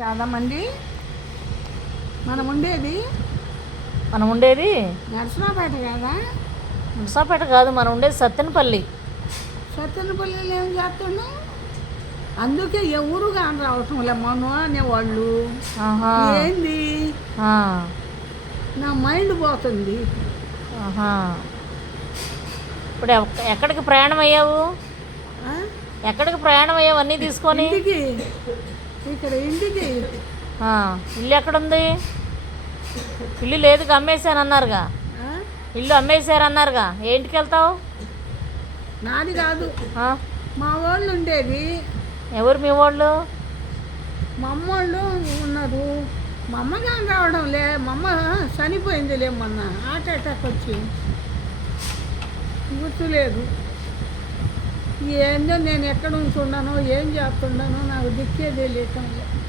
కాదమ్మండి. మనం ఉండేది మనం ఉండేది నరసరావుపేట కాదా? నరసాపేట కాదు, మనం ఉండేది సత్తెనపల్లి. సత్తెనపల్లిలో ఏం చేస్తున్నాం? అందుకే ఎవరు కాని రావటంలే మనం అనేవాళ్ళు. ఆహా. ఏంది ఆ. నా మైండ్ పోతుంది. ఆహా. ఇప్పుడు ఎక్కడికి ప్రయాణం అయ్యావు? ఆ? ఎక్కడికి ప్రయాణం అయ్యావు అన్నీ తీసుకొని? ఇంటికి. ఇక్కడ ఇంటికి. ఇల్లు ఎక్కడుంది? ఇల్లు లేదు, అమ్మేశాను అన్నారుగా. ఆ? ఇల్లు అమ్మేశారు అన్నారుగా, ఏ ఇంటికి వెళ్తావు? నాది కాదు, మా వాళ్ళు ఉండేది. ఎవరు మీ వాళ్ళు? మా అమ్మ వాళ్ళు ఉన్నారు. మా అమ్మ కానీ రావడం లే, మా అమ్మ చనిపోయిందిలే మొన్న హార్ట్ అటాక్ వచ్చి. గుర్తులేదు. ఏందో నేను ఎక్కడ ఉంటున్నానో ఏం చేస్తున్నానో నాకు దిక్కే తెలియటం లేదు.